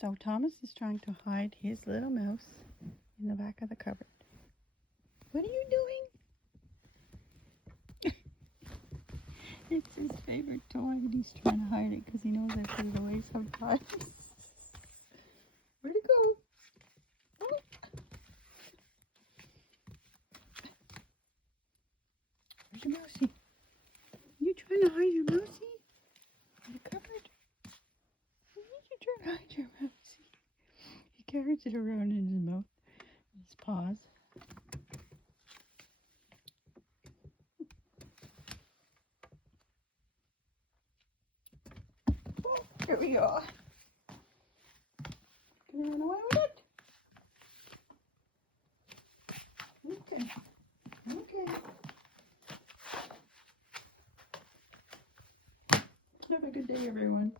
So Thomas is trying to hide his little mouse in the back of the cupboard. What are you doing? It's his favorite toy and he's trying to hide it because he knows I put it away sometimes. Where'd it go? Oh. Where's your mousey? You trying to hide your mousey? In the cupboard? Why are you trying to hide your mousey? He carries it around in his mouth, his paws. Oh, here we go. Can you run away with it? Okay. Okay. Have a good day, everyone.